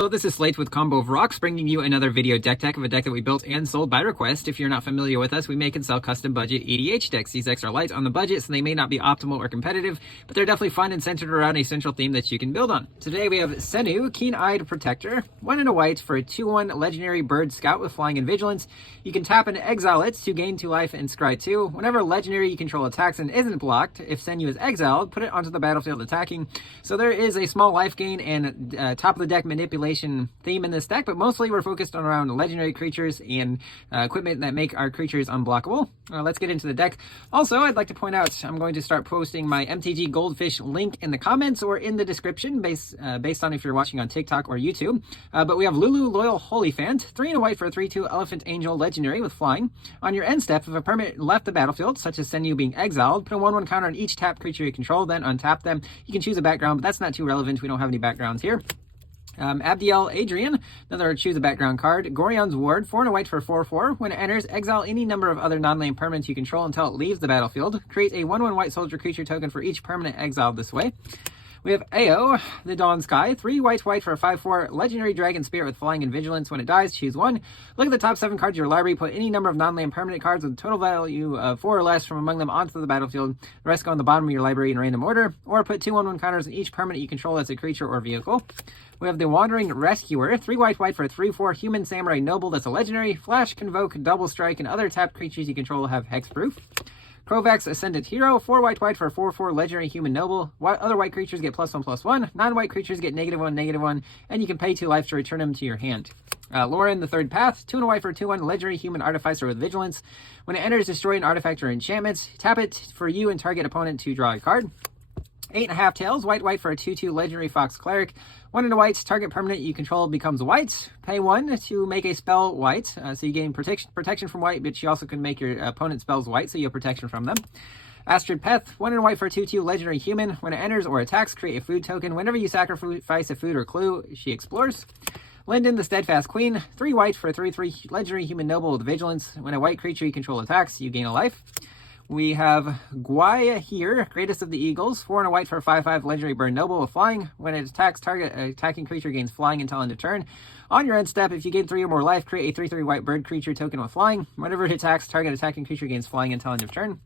So this is Slate with Combo of Rocks, bringing you another video deck tech of a deck that we built and sold by request. If you're not familiar with us, we make and sell custom budget EDH decks. These decks are light on the budget, so they may not be optimal or competitive, but they're definitely fun and centered around a central theme that you can build on. Today we have Senu, Keen-Eyed Protector, 1 and a white for a 2/1 legendary bird scout with flying and vigilance. You can tap and exile it to gain 2 life and scry 2. Whenever legendary you control attacks and isn't blocked, if Senu is exiled, put it onto the battlefield attacking. So there is a small life gain and top of the deck manipulation theme in this deck, but mostly we're focused on around legendary creatures and equipment that make our creatures unblockable. Let's get into the deck. Also, I'd like to point out I'm going to start posting my MTG Goldfish link in the comments or in the description based on if you're watching on TikTok or YouTube. But we have Lulu, Loyal Holyphant, 3 and a white for a 3/2 Elephant Angel legendary with flying. On your end step, if a permanent left the battlefield, such as Senu being exiled, put a 1/1 counter on each tapped creature you control, then untap them. You can choose a background, but that's not too relevant. We don't have any backgrounds here. Abdiel Adrian, another choose a background card. Gorion's Ward, 4 and a white for 4/4. When it enters, exile any number of other non-land permanents you control until it leaves the battlefield. Create a 1/1 white soldier creature token for each permanent exiled this way. We have Ao, the Dawn Sky, 3 white for a 5/4 legendary dragon spirit with flying and vigilance. When it dies, choose 1. Look at the top 7 cards of your library, put any number of non-land permanent cards with total value of 4 or less from among them onto the battlefield. The rest go on the bottom of your library in random order, or put 2 1/1 counters on each permanent you control as a creature or vehicle. We have the Wandering Rescuer, 3 white for a 3/4 human samurai noble that's a legendary. Flash, Convoke, Double Strike, and other tapped creatures you control have hexproof. Kovacs Ascendant Hero, 4 white for a 4/4 legendary human noble. Other white creatures get +1/+1. Non-white creatures get -1/-1, and you can pay 2 life to return them to your hand. Lauren, the Third Path, 2 and a white for a 2/1 legendary human artificer with vigilance. When it enters, destroy an artifact or enchantment. Tap it for you and target opponent to draw a card. 8.5 tails, white for a 2/2 legendary fox cleric. 1 and a white, target permanent you control becomes white. Pay 1 to make a spell white, so you gain protection from white, but you also can make your opponent spells white, so you have protection from them. Astrid Peth, 1 and a white for a 2/2 legendary human. When it enters or attacks, create a food token. Whenever you sacrifice a food or clue, she explores. Linden, the Steadfast Queen, 3 white for a 3/3 legendary human noble with vigilance. When a white creature you control attacks, you gain a life. We have Guaya here, Greatest of the Eagles, 4 and a white for a 5/5 legendary bird noble with flying. When it attacks, target attacking creature gains flying until end of turn. On your end step, if you gain 3 or more life, create a 3/3 white bird creature token with flying. Whenever it attacks, target attacking creature gains flying until end of turn.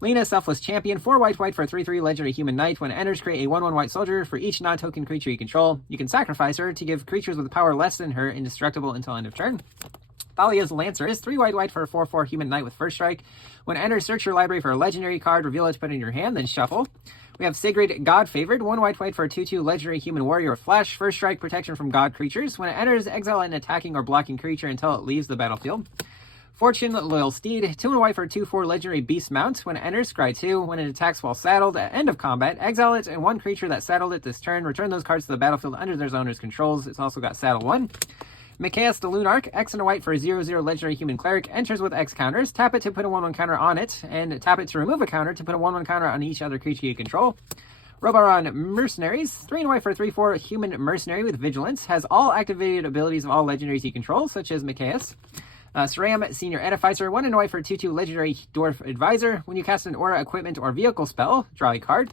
Lena, Selfless Champion, 4 white for a 3/3 legendary human knight. When it enters, create a 1/1 white soldier for each non-token creature you control. You can sacrifice her to give creatures with power less than her indestructible until end of turn. Thalia's Lancer is 3 white for a 4/4 human knight with first strike. When it enters, search your library for a legendary card, reveal it, put it in your hand, then shuffle. We have Sigrid, God Favored, 1 white for a 2/2 legendary human warrior with flash, first strike, protection from god creatures. When it enters, exile an attacking or blocking creature until it leaves the battlefield. Fortune, Loyal Steed, 2 and a white for a 2/4 legendary beast mount. When it enters, scry 2. When it attacks while saddled at end of combat, exile it and 1 creature that saddled it this turn. Return those cards to the battlefield under their owner's controls. It's also got saddle 1. Mikaeus the Lunarch, X and a white for a 0/0 legendary human cleric, enters with X counters. Tap it to put a 1/1 counter on it, and tap it to remove a counter to put a 1/1 counter on each other creature you control. Robaron Mercenaries, 3 and a white for a 3/4 human mercenary with vigilance, has all activated abilities of all legendaries you control, such as Mikaeus. Saram, Senior Edificer, 1 and a white for a 2/2 legendary dwarf advisor. When you cast an aura, equipment, or vehicle spell, draw a card.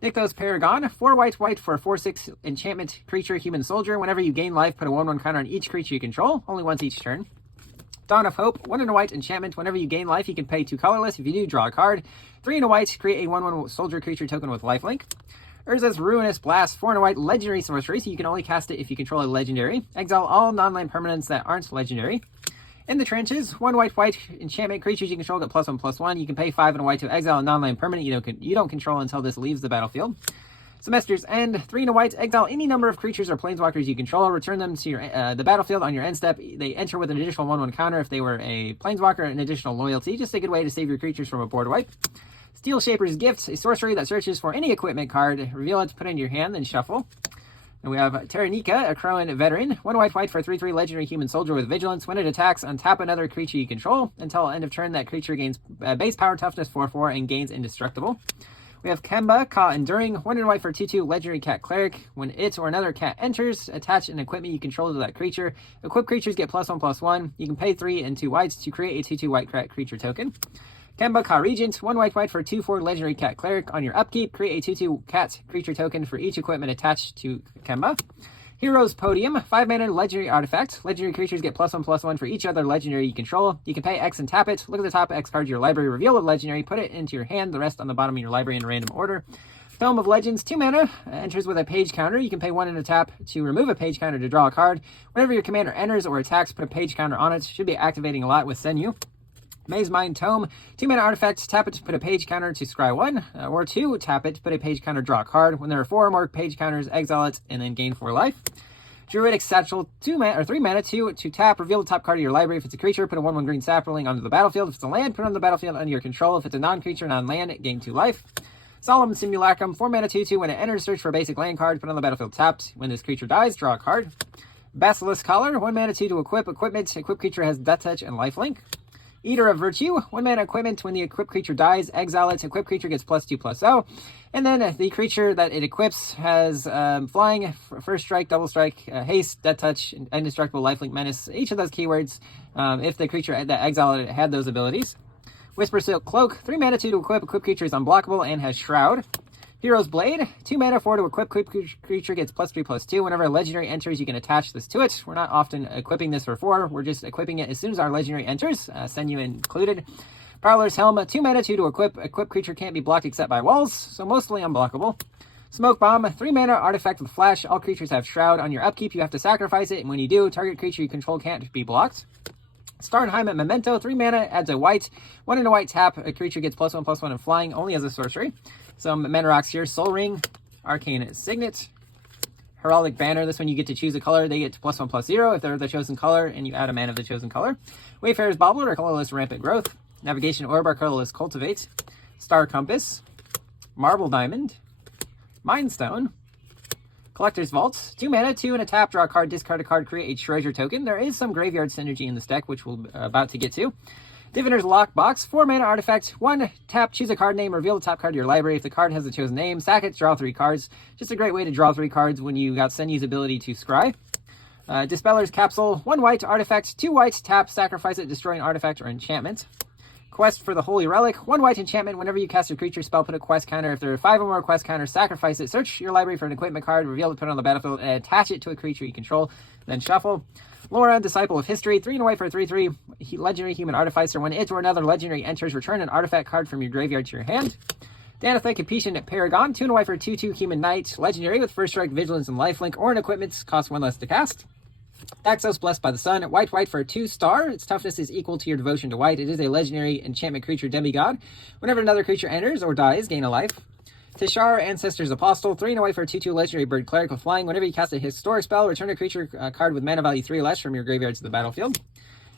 Nykthos Paragon, 4 white for a 4/6 enchantment creature human soldier. Whenever you gain life, put a 1/1 counter on each creature you control, only once each turn. Dawn of Hope, 1 and a white enchantment. Whenever you gain life, you can pay 2 colorless. If you do, draw a card. 3 and a white, create a 1/1 soldier creature token with lifelink. Urza's Ruinous Blast, 4 and a white legendary sorcery, so you can only cast it if you control a legendary. Exile all non-land permanents that aren't legendary. In the Trenches, 1 white enchantment creatures you control get +1/+1. You can pay 5 and a white to exile a non-land permanent you don't control until this leaves the battlefield. Semester's End, 3 and a white, exile any number of creatures or planeswalkers you control. Return them to the battlefield on your end step. They enter with an additional 1/1 counter if they were a planeswalker and additional loyalty. Just a good way to save your creatures from a board wipe. Steel Shaper's Gift, a sorcery that searches for any equipment card. Reveal it, put it in your hand, then shuffle. And we have Terranika, a Crowan Veteran, 1 white for a 3/3 legendary human soldier with vigilance. When it attacks, untap another creature you control. Until end of turn, that creature gains base power toughness 4/4 and gains indestructible. We have Kemba, Ka Enduring, 1 white for a 2/2 legendary cat cleric. When it or another cat enters, attach an equipment you control to that creature. Equipped creatures get +1/+1. You can pay 3 and 2 whites to create a 2/2 white cat creature token. Kemba, Ka Regent, 1 white for a 2/4 legendary cat cleric. On your upkeep, create a 2/2 cat creature token for each equipment attached to Kemba. Hero's Podium, 5 mana legendary artifact. Legendary creatures get +1/+1 for each other legendary you control. You can pay X and tap it. Look at the top X card of your library, reveal a legendary, put it into your hand, the rest on the bottom of your library in random order. Tome of Legends, 2 mana, enters with a page counter. You can pay 1 and a tap to remove a page counter to draw a card. Whenever your commander enters or attacks, put a page counter on it. Should be activating a lot with Senu. Maze Mind Tome, 2 mana artifact, tap it to put a page counter to scry 1, or 2, tap it to put a page counter, draw a card. When there are 4 or more page counters, exile it, and then gain 4 life. Druidic Satchel, 2 mana, or 3 mana, 2 to tap, reveal the top card of your library. If it's a creature, put a 1/1 green sapling onto the battlefield. If it's a land, put it on the battlefield under your control. If it's a non-creature, non-land, gain 2 life. Solemn Simulacrum, 4 mana, 2/2. When it enters, search for a basic land card, put on the battlefield tapped. When this creature dies, draw a card. Basilisk Collar, 1 mana, 2 to equip. Equipment, equipped creature has Death Touch and Lifelink. Eater of Virtue, 1 mana equipment. When the equipped creature dies, exile it. Equipped creature gets +2/+0. And then the creature that it equips has flying, first strike, double strike, haste, death touch, indestructible, lifelink, menace. Each of those keywords, if the creature that exiled it had those abilities. Whisper Silk Cloak, 3 mana, 2 to equip. Equipped creature is unblockable and has Shroud. Hero's Blade, 2 mana, 4 to equip. Equipped creature gets +3/+2. Whenever a legendary enters, you can attach this to it. We're not often equipping this for 4. We're just equipping it as soon as our legendary enters, Senu included. Prowler's Helm, 2 mana, 2 to equip. Equipped creature can't be blocked except by walls, so mostly unblockable. Smoke Bomb, 3 mana, artifact with flash. All creatures have Shroud. On your upkeep, you have to sacrifice it, and when you do, target creature you control can't be blocked. Starnheim Memento, 3 mana, adds a white. 1 and a white tap, a creature gets +1/+1 and flying, only as a sorcery. Some mana rocks here: Soul Ring, Arcane Signet, Heraldic Banner. This one you get to choose a color. They get to +1/+0 if they're the chosen color, and you add a mana of the chosen color. Wayfarer's Bauble, or Colorless Rampant Growth. Navigation Orb, or Colorless Cultivate. Star Compass, Marble Diamond, Mind Stone, Collector's Vault, 2 mana, 2 and a tap, draw a card, discard a card, create a treasure token. There is some graveyard synergy in this deck, which we're about to get to. Diviner's Lockbox, 4 mana artifact, 1 tap, choose a card name, reveal the top card of your library. If the card has a chosen name, sack it, draw 3 cards. Just a great way to draw 3 cards when you got Senu's ability to scry. Dispeller's Capsule, 1 white artifact, 2 white, tap, sacrifice it, destroy an artifact or enchantment. Quest for the Holy Relic, 1 white enchantment. Whenever you cast a creature spell, put a quest counter. If there are 5 or more quest counters, sacrifice it. Search your library for an equipment card, reveal it, put it on the battlefield, and attach it to a creature you control. Then shuffle. Laura, Disciple of History, 3 and a white for a 3/3. Legendary Human Artificer. When it or another legendary enters, return an artifact card from your graveyard to your hand. Danitha Capetian Paragon, 2 and a white for a 2/2 Human Knight. Legendary with first strike, vigilance, and lifelink, or an equipment, costs 1 less to cast. Axos Blessed by the Sun, white for a 2-star. Its toughness is equal to your devotion to white. It is a legendary enchantment creature demigod. Whenever another creature enters or dies, gain a life. Tishar, Ancestor's Apostle, 3 and a white for a 2/2 legendary bird cleric with flying. Whenever you cast a historic spell, return a creature card with mana value 3 or less from your graveyard to the battlefield.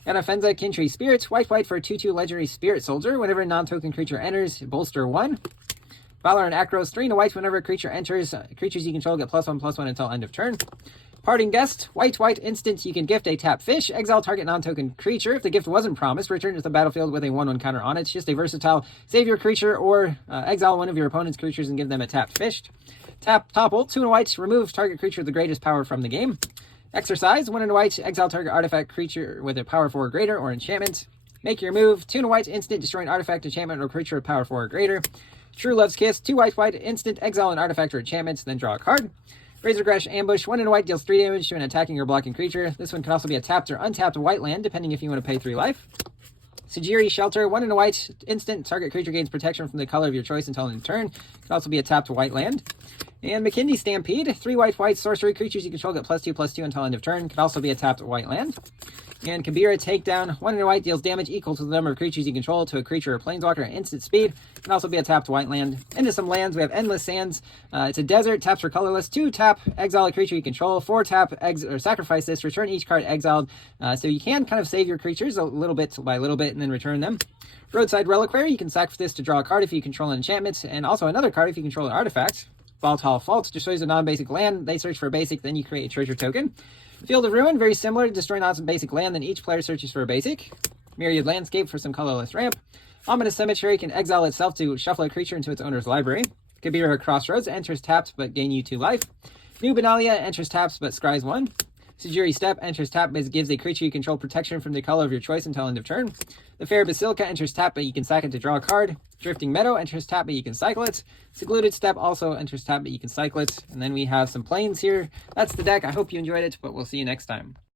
Anafenza, Kintree Spirit, white for a 2/2 legendary spirit soldier. Whenever a non-token creature enters, bolster 1. Valor and Akros, 3 and a white. Whenever a creature enters, creatures you control get +1/+1 until end of turn. Parting Guest, white, instant. You can gift a tap fish. Exile target non-token creature. If the gift wasn't promised, return it to the battlefield with a 1/1 counter on it. It's just a versatile savior creature, or exile one of your opponent's creatures and give them a tapped fish. Topple, 2 and a white. Remove target creature with the greatest power from the game. Exercise, 1 and a white. Exile target artifact creature with a power 4 or greater, or enchantment. Make your move, 2 and a white. Instant, destroy an artifact, enchantment, or creature with power 4 or greater. True Love's Kiss, 2 white, instant. Exile an artifact or enchantment, then draw a card. Razorcrash Ambush, 1 and a white, deals 3 damage to an attacking or blocking creature. This one can also be a tapped or untapped white land, depending if you want to pay 3 life. Sajiri Shelter, 1 and a white, instant. Target creature gains protection from the color of your choice until end of turn. Can also be a tapped white land. And McKinney Stampede, 3 white, sorcery. Creatures you control get +2/+2 until end of turn. Can also be a tapped white land. And Kabira Takedown, 1 and a white, deals damage equal to the number of creatures you control to a creature or planeswalker at instant speed. Can also be a tapped white land. Into some lands, we have Endless Sands. It's a desert, taps for colorless. 2 tap, exile a creature you control. 4 tap, or sacrifice this, return each card exiled. So you can kind of save your creatures a little bit by little bit and then return them. Roadside Reliquary, you can sack this to draw a card if you control an enchantment, and also another card if you control an artifact. Volatile Fault destroys a non-basic land. They search for a basic, then you create a treasure token. Field of Ruin, very similar to destroy non-basic land, then each player searches for a basic. Myriad Landscape for some colorless ramp. Ominous Cemetery can exile itself to shuffle a creature into its owner's library. Kabira Crossroads enters tapped but gain you 2 life. New Benalia enters tapped but scries 1. Sejiri Step enters tap but gives a creature you control protection from the color of your choice until end of turn. The Fair Basilica enters tap but you can sack it to draw a card. Drifting Meadow enters tap but you can cycle it. Secluded Step also enters tap but you can cycle it. And then we have some planes here. That's the deck. I hope you enjoyed it, but we'll see you next time.